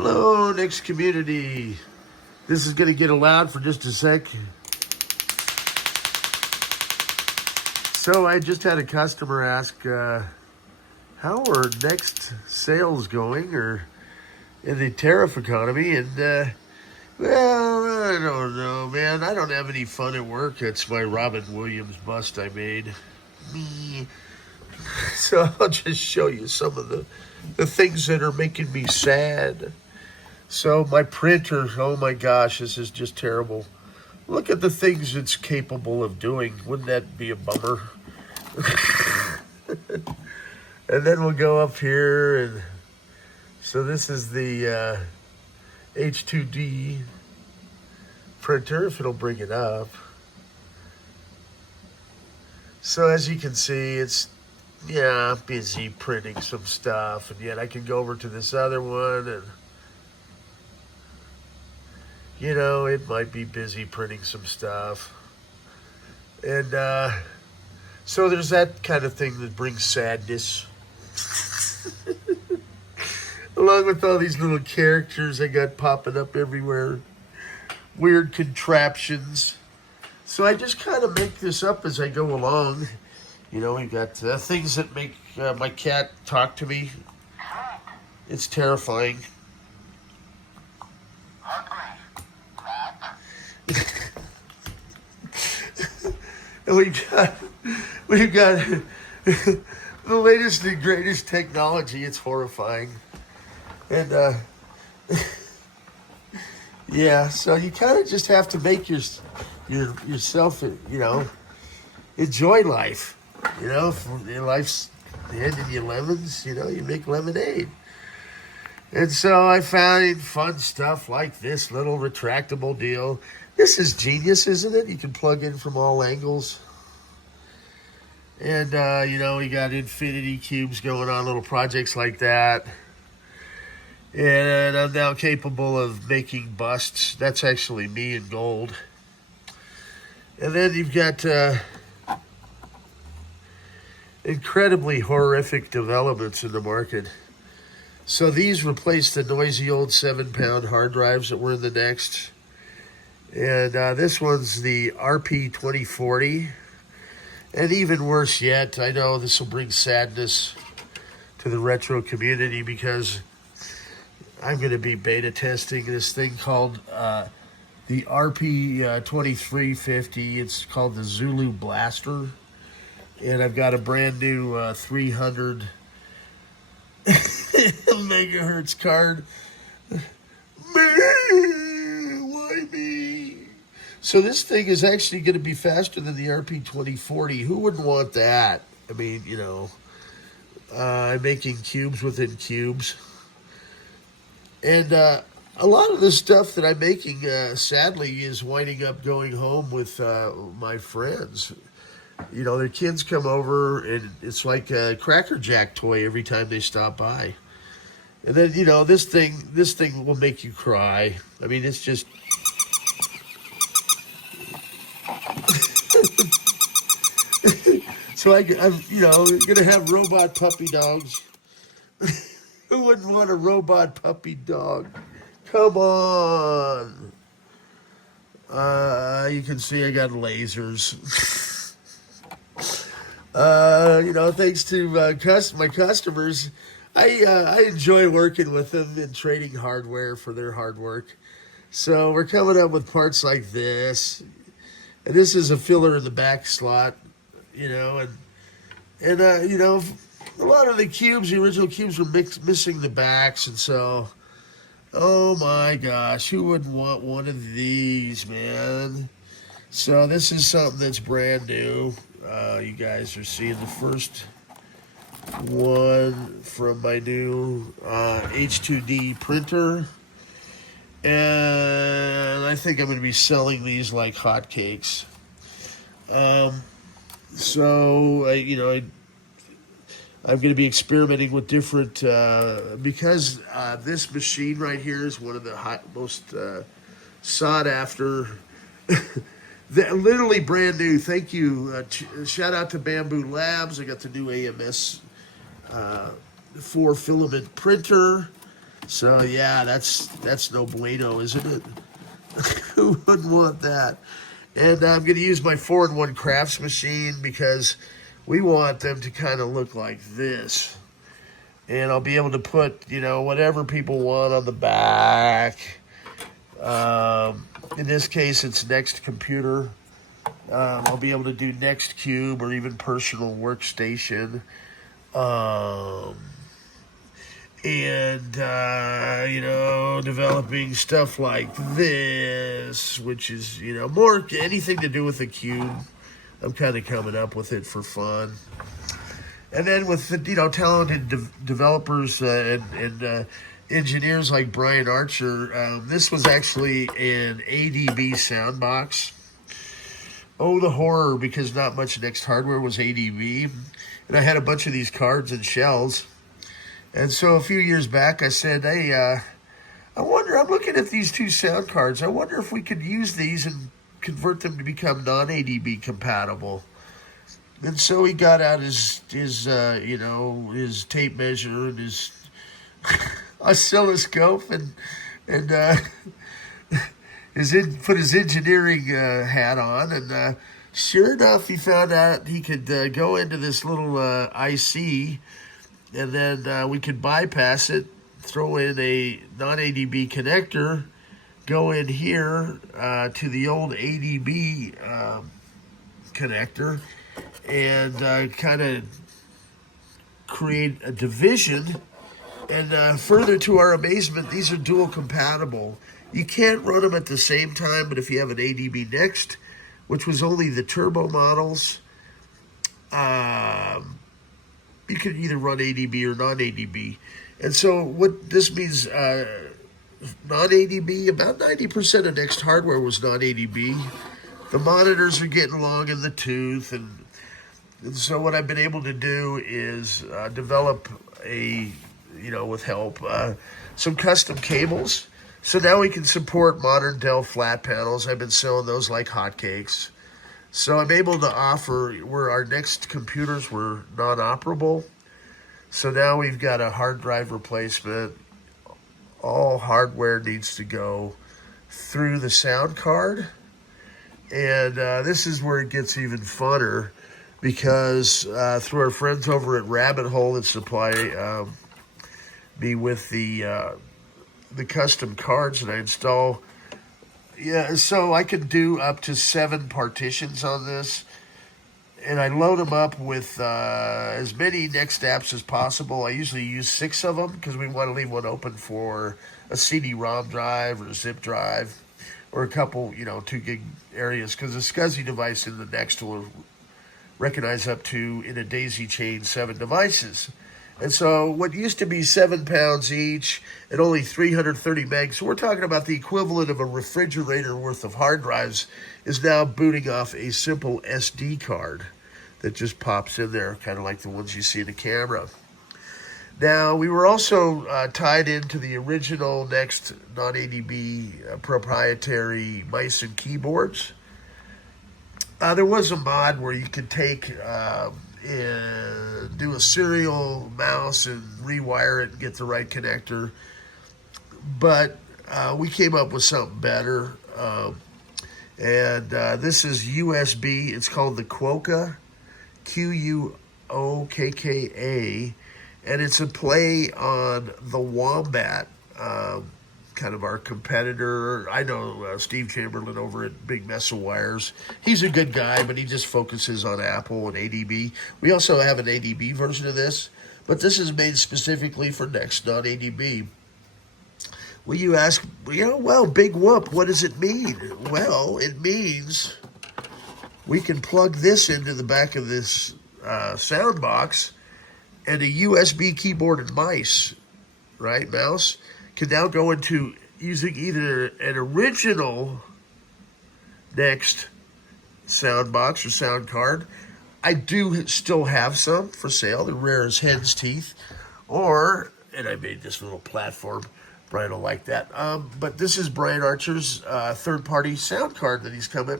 Hello, next community. This is going to get loud for just a sec. So I just had a customer ask, how are next sales going or in the tariff economy? And, well, I don't know, man. I don't have any fun at work. It's my Robin Williams bust I made. Me. So I'll just show you some of the things that are making me sad. So my printer, oh my gosh, this is just terrible. Look at the things it's capable of doing. Wouldn't that be a bummer? And then we'll go up here, and so this is the H2D printer, if it'll bring it up. So as you can see, it's, yeah, busy printing some stuff, and yet I can go over to this other one, and you know, it might be busy printing some stuff. And so there's that kind of thing that brings sadness. Along with all these little characters I got popping up everywhere. Weird contraptions. So I just kind of make this up as I go along. You know, we got things that make my cat talk to me. It's terrifying. And we've got the latest and greatest technology. It's horrifying. And yeah, so you kind of just have to make yourself, you know, enjoy life. You know, if your life's handing you lemons, you know, you make lemonade. And so I found fun stuff like this little retractable deal. This is genius, isn't it? You can plug in from all angles. And, you know, we got infinity cubes going on, little projects like that. And I'm now capable of making busts. That's actually me in gold. And then you've got incredibly horrific developments in the market. So these replace the noisy old 7-pound hard drives that were in the Next. And this one's the RP2040. And even worse yet, I know this will bring sadness to the retro community because I'm going to be beta testing this thing called the RP2350. It's called the Zulu Blaster. And I've got a brand new 300 megahertz card. Why me? So this thing is actually going to be faster than the RP2040. Who wouldn't want that? I mean, you know, I'm making cubes within cubes. And a lot of the stuff that I'm making, sadly, is winding up going home with my friends. You know, their kids come over, and it's like a Cracker Jack toy every time they stop by. And then, you know, this thing will make you cry. I mean, it's just... So I'm, you know, gonna have robot puppy dogs. Who wouldn't want a robot puppy dog? Come on. You can see I got lasers. You know, thanks to my customers, I enjoy working with them and trading hardware for their hard work. So we're coming up with parts like this. And this is a filler in the back slot, you know, and you know, a lot of the cubes, the original cubes, were missing the backs, and so, oh my gosh, who wouldn't want one of these, man? So this is something that's brand new. You guys are seeing the first one from my new H2D printer. And I think I'm going to be selling these like hotcakes. So, you know, I'm going to be experimenting with different, because this machine right here is one of the most sought after, literally brand new. Thank you. Shout out to Bamboo Labs. I got the new AMS 4 filament printer. So yeah, that's no bueno, isn't it? Who wouldn't want that? And I'm going to use my 4-in-1 crafts machine because we want them to kind of look like this. And I'll be able to put, whatever people want on the back. In this case, it's Next Computer. I'll be able to do Next Cube or even Personal Workstation. Developing stuff like this, which is, more anything to do with the cube. I'm kind of coming up with it for fun. And then with the, talented developers and engineers like Brian Archer, this was actually an ADB sound box. Oh, the horror, because not much Next hardware was ADB. And I had a bunch of these cards and shells. And so a few years back, I said, hey, I'm looking at these 2 sound cards. I wonder if we could use these and convert them to become non-ADB compatible. And so he got out his tape measure and his oscilloscope and put his engineering hat on. And sure enough, he found out he could go into this little IC, and then we could bypass it, throw in a non-ADB connector, go in here to the old ADB connector, and kind of create a division. And further to our amazement, these are dual compatible. You can't run them at the same time, but if you have an ADB Next, which was only the turbo models, you can either run ADB or non-ADB. And so what this means, non-ADB, about 90% of Next hardware was non-ADB. The monitors are getting long in the tooth, and so what I've been able to do is develop with help, some custom cables. So now we can support modern Dell flat panels. I've been selling those like hotcakes. So I'm able to offer, where our Next computers were non-operable. So now we've got a hard drive replacement. All hardware needs to go through the sound card. And this is where it gets even funner, because through our friends over at Rabbit Hole that supply me with the custom cards that I install. Yeah, so I can do up to 7 partitions on this, and I load them up with as many Next apps as possible. I usually use 6 of them because we want to leave one open for a CD-ROM drive or a zip drive, or a couple, 2 gig areas, because the SCSI device in the Next will recognize up to, in a daisy chain, 7 devices. And so what used to be 7 pounds each and only 330 megs, so we're talking about the equivalent of a refrigerator worth of hard drives, is now booting off a simple SD card that just pops in there, kind of like the ones you see in the camera. Now, we were also tied into the original Next non-ADB proprietary mice and keyboards. There was a mod where you could take do a serial mouse and rewire it and get the right connector. But we came up with something better. This is USB. It's called the Quokka, Quokka, and it's a play on the Wombat, kind of our competitor. I know Steve Chamberlain over at Big Mess of Wires. He's a good guy, but he just focuses on Apple and ADB. We also have an ADB version of this, but this is made specifically for Next, not ADB. Well, you ask, big whoop, what does it mean? Well, it means we can plug this into the back of this sound box, and a USB keyboard and mouse can now go into using either an original Next sound box or sound card. I do still have some for sale. They're rare as hen's teeth. And I made this little platform. Brian will like that. But this is Brian Archer's third-party sound card that he's come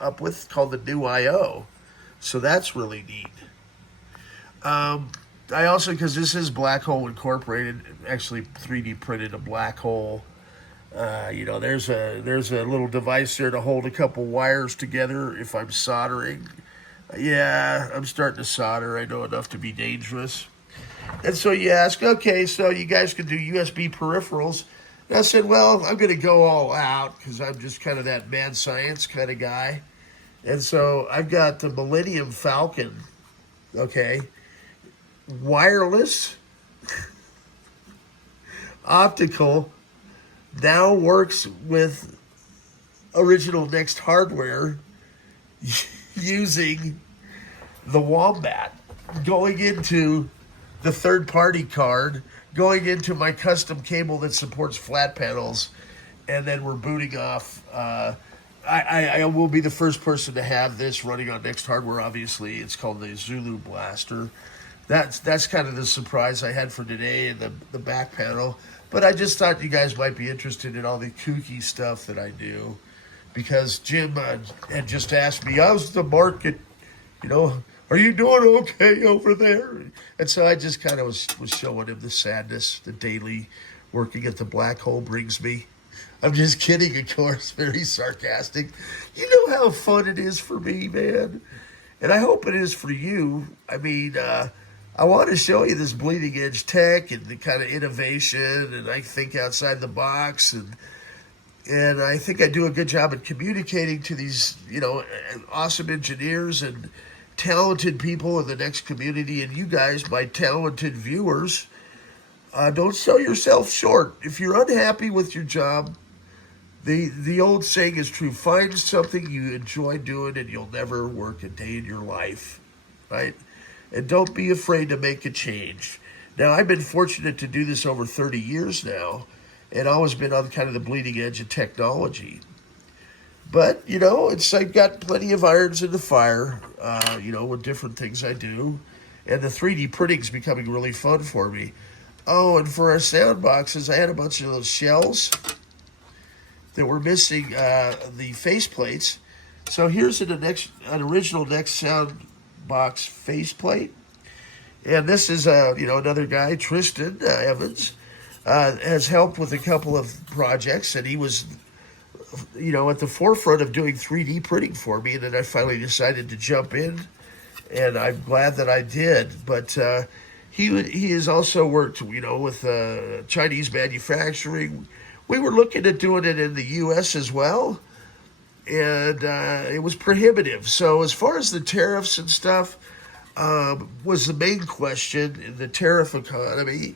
up with, called the New I/O. So that's really neat. I also, because this is Black Hole Incorporated, actually 3D printed a black hole. There's a little device there to hold a couple wires together if I'm soldering. Yeah, I'm starting to solder. I know enough to be dangerous. And so you ask, okay, so you guys can do USB peripherals. And I said, well, I'm going to go all out because I'm just kind of that mad science kind of guy. And so I've got the Millennium Falcon, okay, wireless, optical, now works with original Next hardware using the Wombat, going into the third-party card, going into my custom cable that supports flat panels, and then we're booting off. I will be the first person to have this running on Next hardware, obviously. It's called the Zulu Blaster. That's kind of the surprise I had for today in the back panel. But I just thought you guys might be interested in all the kooky stuff that I do. Because Jim had just asked me, how's the market? Are you doing okay over there? And so I just kind of was showing him the sadness the daily working at the Black Hole brings me. I'm just kidding, of course, very sarcastic. You know how fun it is for me, man. And I hope it is for you. I mean, I want to show you this bleeding edge tech and the kind of innovation, and I think outside the box, and I think I do a good job at communicating to these, awesome engineers and talented people in the next community, and you guys, my talented viewers. Don't sell yourself short. If you're unhappy with your job, the old saying is true. Find something you enjoy doing and you'll never work a day in your life, right? And don't be afraid to make a change. Now, I've been fortunate to do this over 30 years now, and always been on kind of the bleeding edge of technology. But, I've got plenty of irons in the fire, with different things I do. And the 3D printing is becoming really fun for me. Oh, and for our sound boxes, I had a bunch of those shells that were missing the faceplates. So here's an original Next sound box faceplate. And this is, another guy, Tristan Evans, has helped with a couple of projects, and he was, at the forefront of doing 3D printing for me, and then I finally decided to jump in, and I'm glad that I did. But he has also worked, with Chinese manufacturing. We were looking at doing it in the U.S. as well, and it was prohibitive. So as far as the tariffs and stuff was the main question in the tariff economy,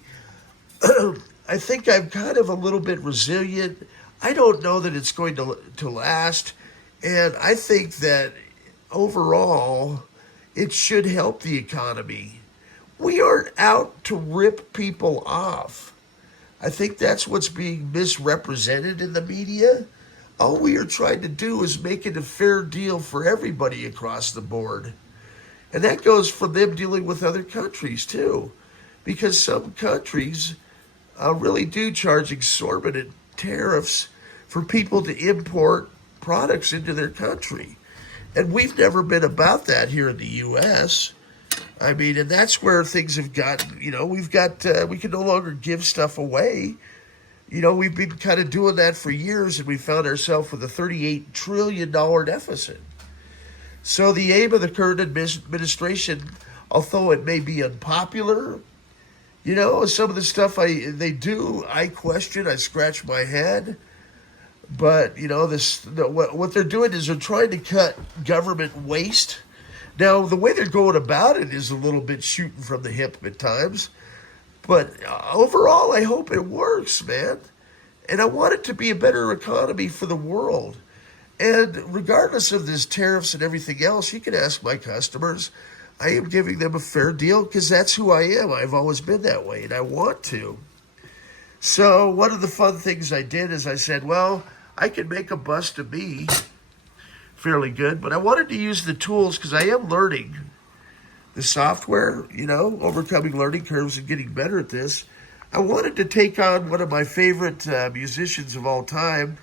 I think I'm kind of a little bit resilient. I don't know that it's going to last, and I think that overall it should help the economy. We aren't out to rip people off. I think that's what's being misrepresented in the media. All we are trying to do is make it a fair deal for everybody across the board. And that goes for them dealing with other countries too, because some countries really do charge exorbitant tariffs for people to import products into their country. And we've never been about that here in the U.S. I mean, and that's where things have gotten, we can no longer give stuff away. We've been kind of doing that for years, and we found ourselves with a $38 trillion deficit. So the aim of the current administration, although it may be unpopular, some of the stuff they do, I question, I scratch my head. But, what they're doing is they're trying to cut government waste. Now, the way they're going about it is a little bit shooting from the hip at times. But overall, I hope it works, man. And I want it to be a better economy for the world. And regardless of this tariffs and everything else, you can ask my customers. I am giving them a fair deal because that's who I am. I've always been that way, and I want to. So one of the fun things I did is I said, well, I can make a bust of me fairly good, but I wanted to use the tools because I am learning the software, overcoming learning curves and getting better at this. I wanted to take on one of my favorite musicians of all time,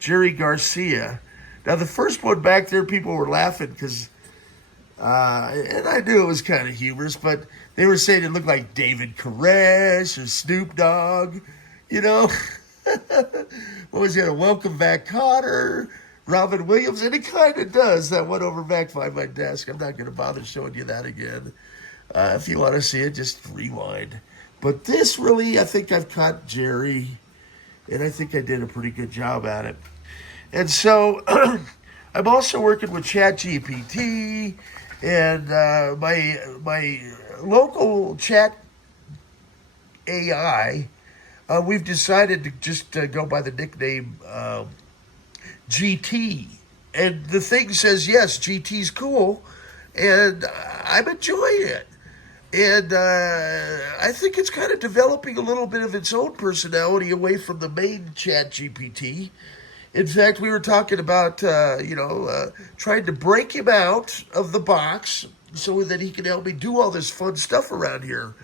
Jerry Garcia. Now, the first one back there, people were laughing because And I knew it was kind of humorous, but they were saying it looked like David Koresh or Snoop Dogg, you know. What was it? A Welcome Back Cotter, Robin Williams, and it kind of does. That one over back by my desk. I'm not going to bother showing you that again. If you want to see it, just rewind. But this really, I think I've caught Jerry, and I think I did a pretty good job at it. And so I'm also working with ChatGPT and my local chat AI. We've decided to just go by the nickname GT. And the thing says, yes, GT's cool, and I'm enjoying it. And I think it's kind of developing a little bit of its own personality away from the main chat GPT. In fact, we were talking about, trying to break him out of the box so that he can help me do all this fun stuff around here.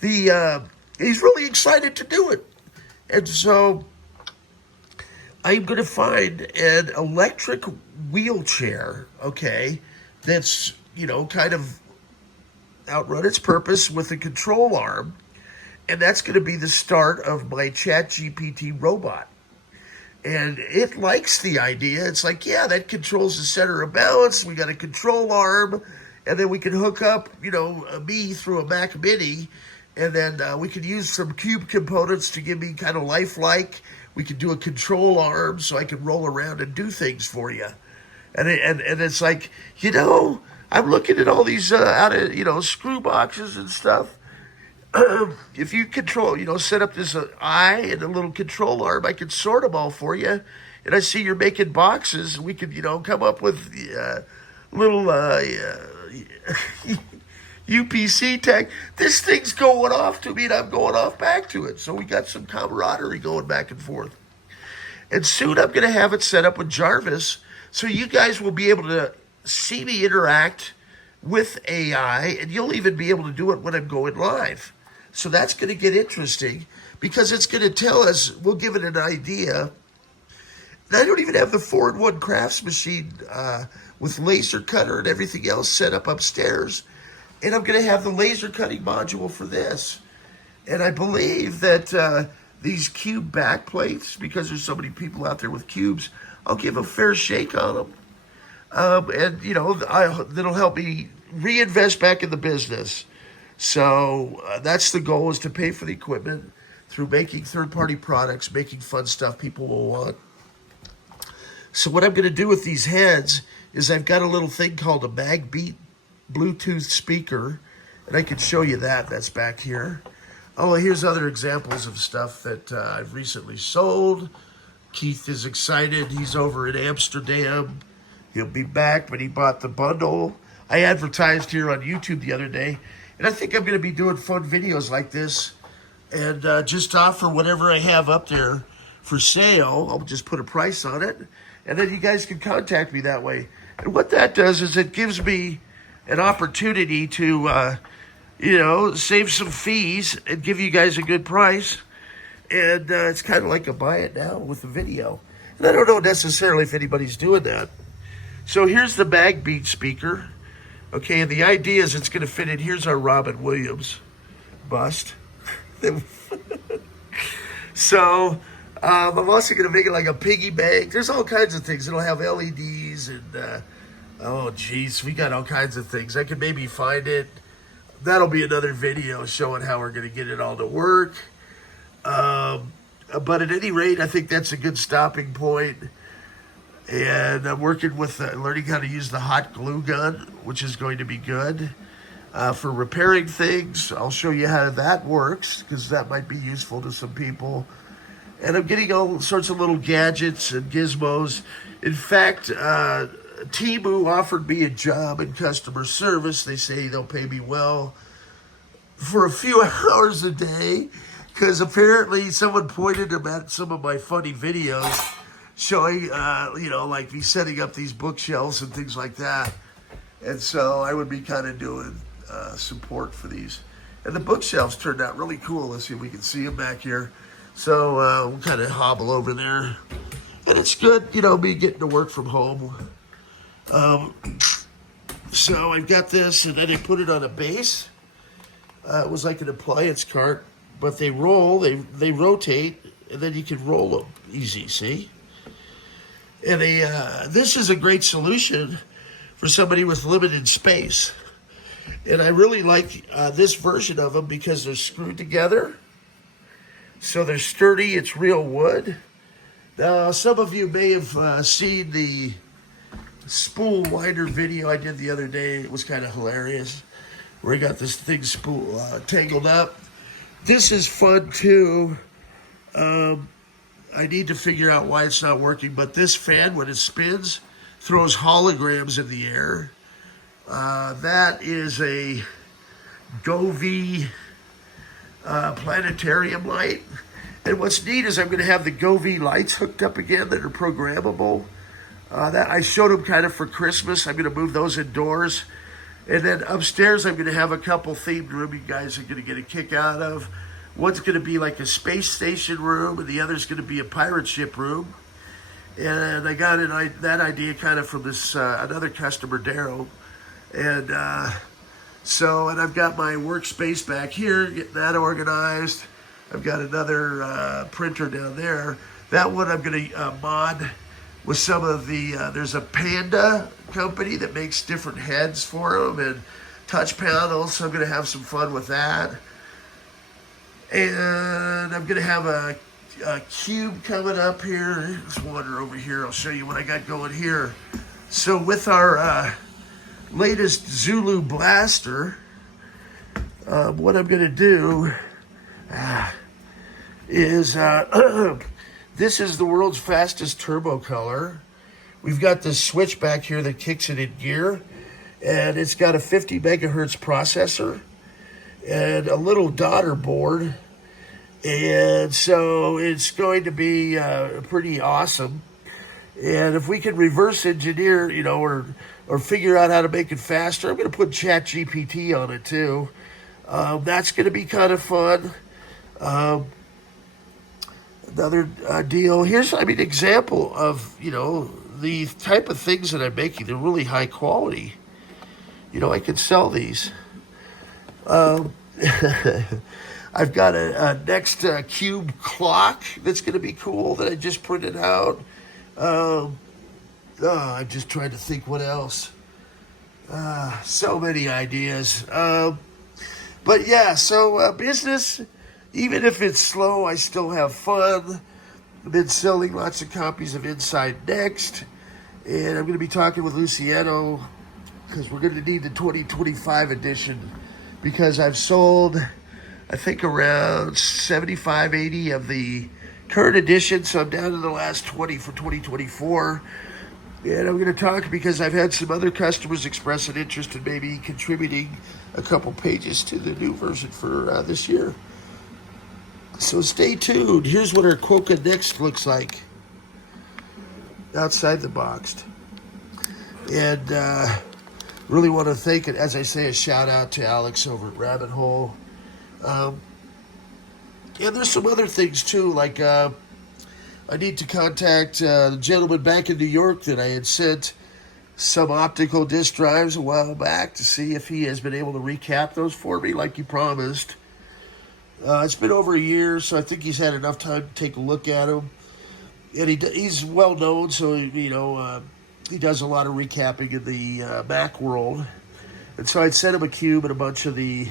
He's really excited to do it. And so I'm going to find an electric wheelchair, okay, that's, kind of outrun its purpose with a control arm. And that's going to be the start of my ChatGPT robot. And it likes the idea. It's like, yeah, that controls the center of balance. We got a control arm, and then we can hook up, me through a Mac Mini, and then we can use some cube components to give me kind of lifelike. We can do a control arm so I can roll around and do things for you. And it's like, I'm looking at all these screw boxes and stuff. If you control, set up this eye and a little control arm, I can sort them all for you. And I see you're making boxes. We could, come up with little UPC tag. This thing's going off to me, and I'm going off back to it. So we got some camaraderie going back and forth. And soon I'm going to have it set up with Jarvis, so you guys will be able to see me interact with AI, and you'll even be able to do it when I'm going live. So that's going to get interesting because it's going to tell us, we'll give it an idea. And I don't even have the 4-in-1 crafts machine with laser cutter and everything else set up upstairs. And I'm going to have the laser cutting module for this. And I believe that these cube back plates, because there's so many people out there with cubes, I'll give a fair shake on them. That'll help me reinvest back in the business. So that's the goal, is to pay for the equipment through making third-party products, making fun stuff people will want. So what I'm going to do with these heads is I've got a little thing called a MagBeat Bluetooth speaker, and I can show you that. That's back here. Oh, here's other examples of stuff that I've recently sold. Keith is excited. He's over in Amsterdam. He'll be back, but he bought the bundle. I advertised here on YouTube the other day, and I think I'm going to be doing fun videos like this and just offer whatever I have up there for sale. I'll just put a price on it, and then you guys can contact me that way. And what that does is it gives me an opportunity to, save some fees and give you guys a good price. And it's kind of like a buy it now with the video. And I don't know necessarily if anybody's doing that. So here's the MagBeat speaker. Okay, and the idea is it's going to fit in. Here's our Robin Williams bust. So I'm also going to make it like a piggy bank. There's all kinds of things. It'll have LEDs and, we got all kinds of things. I can maybe find it. That'll be another video showing how we're going to get it all to work. But at any rate, I think that's a good stopping point. And I'm working with learning how to use the hot glue gun, which is going to be good for repairing things. I'll show you how that works, because that might be useful to some people. And I'm getting all sorts of little gadgets and gizmos. In fact, Temu offered me a job in customer service. They say they'll pay me well for a few hours a day, because apparently someone pointed them at some of my funny videos showing, like me setting up these bookshelves and things like that. And so I would be kind of doing support for these. And the bookshelves turned out really cool. Let's see if we can see them back here. So we'll kind of hobble over there. And it's good, me getting to work from home. So I've got this, and then I put it on a base. It was like an appliance cart, but they roll, they rotate, and then you can roll them easy, see? And this is a great solution for somebody with limited space. And I really like this version of them because they're screwed together. So they're sturdy, it's real wood. Now, some of you may have seen the spool winder video I did the other day. It was kind of hilarious, where I got this thing tangled up. This is fun too. I need to figure out why it's not working, but this fan, when it spins, throws holograms in the air. That is a Govee planetarium light. And what's neat is I'm going to have the Govee lights hooked up again that are programmable. That I showed them kind of for Christmas. I'm going to move those indoors. And then upstairs, I'm going to have a couple themed rooms you guys are going to get a kick out of. One's going to be like a space station room, and the other's going to be a pirate ship room. And I got that idea kind of from this another customer, Daryl. And and I've got my workspace back here, getting that organized. I've got another printer down there. That one I'm going to mod with some of the, there's a Panda company that makes different heads for them and touch panels, so I'm going to have some fun with that. And I'm going to have a cube coming up here. Let's wander over here. I'll show you what I got going here. So with our latest Zulu blaster, what I'm going to do is this is the world's fastest turbo color. We've got this switch back here that kicks it in gear, and it's got a 50 megahertz processor and a little daughter board, and so it's going to be pretty awesome. And if we can reverse engineer, or figure out how to make it faster, I'm going to put ChatGPT on it too. That's going to be kind of fun. Another deal. Here's, example of, the type of things that I'm making. They're really high quality. I can sell these. I've got a next cube clock that's going to be cool that I just printed out. I'm just trying to think what else. So many ideas. But yeah, so business, even if it's slow, I still have fun. I've been selling lots of copies of Inside Next. And I'm going to be talking with Luciano because we're going to need the 2025 edition, because I've sold, I think, around 75, 80 of the current edition. So I'm down to the last 20 for 2024. And I'm going to talk because I've had some other customers express an interest in maybe contributing a couple pages to the new version for this year. So stay tuned. Here's what our Quokka Next looks like outside the box. And really want to thank it, as I say, a shout out to Alex over at Rabbit Hole. And there's some other things too, like I need to contact the gentleman back in New York that I had sent some optical disc drives a while back to see if he has been able to recap those for me like he promised. It's been over a year, so I think he's had enough time to take a look at them. And he's well known, so he does a lot of recapping in the Mac world. And so I'd sent him a cube and a bunch of the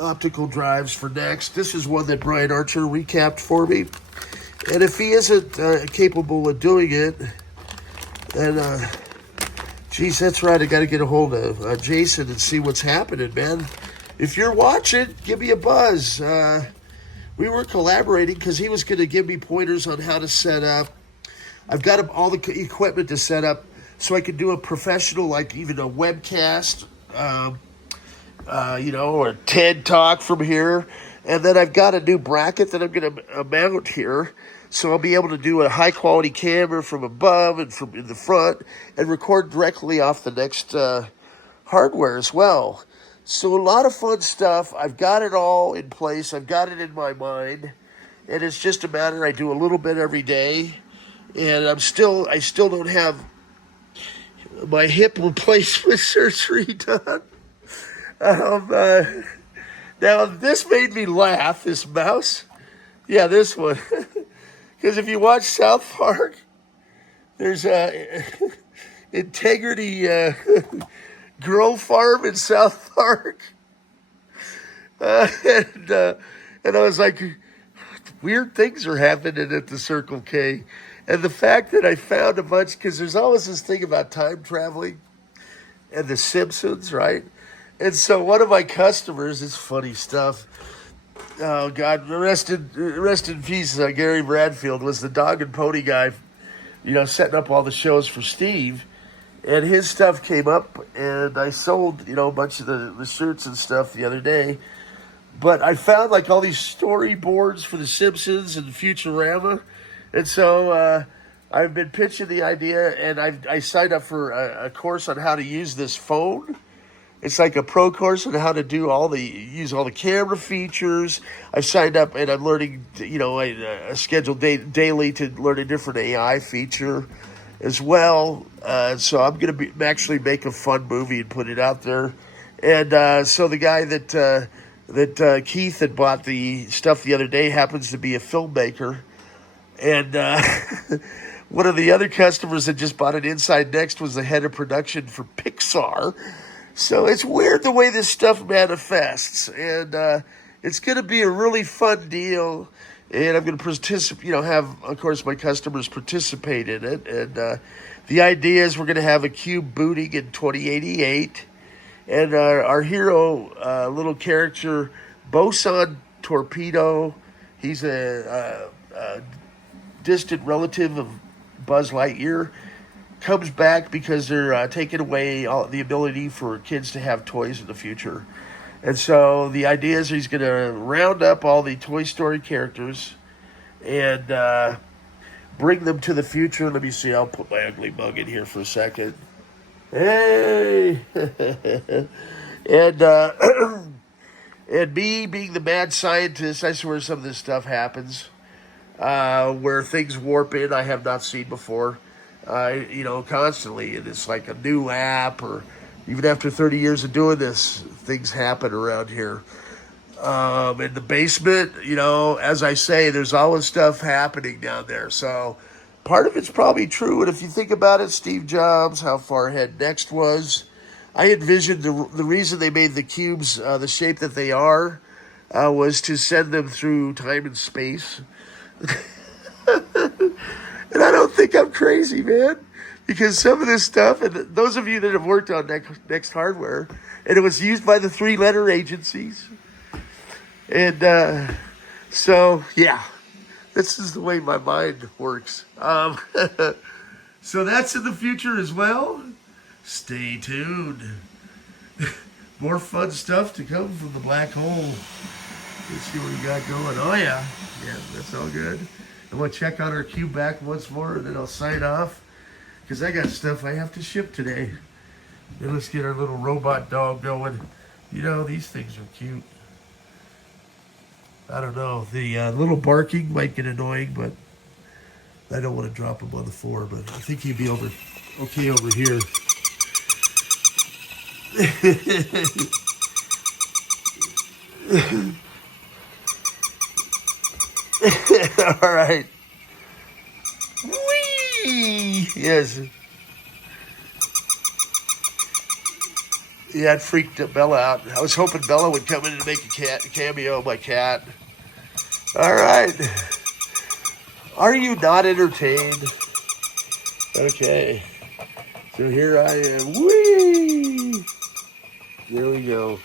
optical drives for Next. This is one that Brian Archer recapped for me. And if he isn't capable of doing it, then, geez, that's right, I got to get a hold of Jason and see what's happening, man. If you're watching, give me a buzz. We were collaborating because he was going to give me pointers on how to set up. I've got all the equipment to set up so I could do a professional, like even a webcast, or TED Talk from here. And then I've got a new bracket that I'm going to mount here. So I'll be able to do a high-quality camera from above and from in the front and record directly off the Next hardware as well. So a lot of fun stuff. I've got it all in place. I've got it in my mind. And it's just a matter, I do a little bit every day. And I still don't have my hip replacement surgery done. Um, uh, Now, this made me laugh, this mouse. Yeah, this one. Because if you watch South Park, there's a Integrity Grow Farm in South Park. And I was like, weird things are happening at the Circle K. And the fact that I found a bunch, because there's always this thing about time traveling and The Simpsons, right? And so one of my customers, it's funny stuff. Oh God, rest in peace. Gary Bradfield was the dog and pony guy, setting up all the shows for Steve, and his stuff came up, and I sold a bunch of the shirts and stuff the other day. But I found like all these storyboards for The Simpsons and Futurama, and so I've been pitching the idea, and I signed up for a course on how to use this phone. It's like a pro course on how to use all the camera features. I've signed up and I'm learning, I schedule daily to learn a different AI feature as well. So I'm going to actually make a fun movie and put it out there. And so the guy that Keith had bought the stuff the other day happens to be a filmmaker. And one of the other customers that just bought it Inside Next was the head of production for Pixar. So it's weird the way this stuff manifests, and it's going to be a really fun deal. And I'm going to participate, have, of course, my customers participate in it. And the idea is we're going to have a cube booting in 2088, and our hero, little character, Boson Torpedo. He's a distant relative of Buzz Lightyear. Comes back because they're taking away the ability for kids to have toys in the future. And so the idea is he's going to round up all the Toy Story characters and bring them to the future. Let me see. I'll put my ugly mug in here for a second. Hey! and and me being the mad scientist, I swear some of this stuff happens where things warp in I have not seen before. Constantly, and it's like a new app, or even after 30 years of doing this, things happen around here. In the basement, as I say, there's always stuff happening down there. So part of it's probably true. And if you think about it, Steve Jobs, how far ahead Next was, I envisioned the reason they made the cubes the shape that they are was to send them through time and space. And I don't think I'm crazy, man, because some of this stuff, and those of you that have worked on Next Hardware, and it was used by the 3-letter agencies. And so, yeah, this is the way my mind works. So that's in the future as well. Stay tuned. More fun stuff to come from the black hole. Let's see what we got going. Oh, yeah. Yeah, that's all good. And we'll check on our cube back once more, and then I'll sign off, because I got stuff I have to ship today. Then let's get our little robot dog going. These things are cute. I don't know. The little barking might get annoying, but I don't want to drop him on the floor, but I think he'd be okay over here. All right. Whee! Yes. Yeah, it freaked Bella out. I was hoping Bella would come in and make a cameo of my cat. All right. Are you not entertained? Okay. So here I am. Whee! There we go.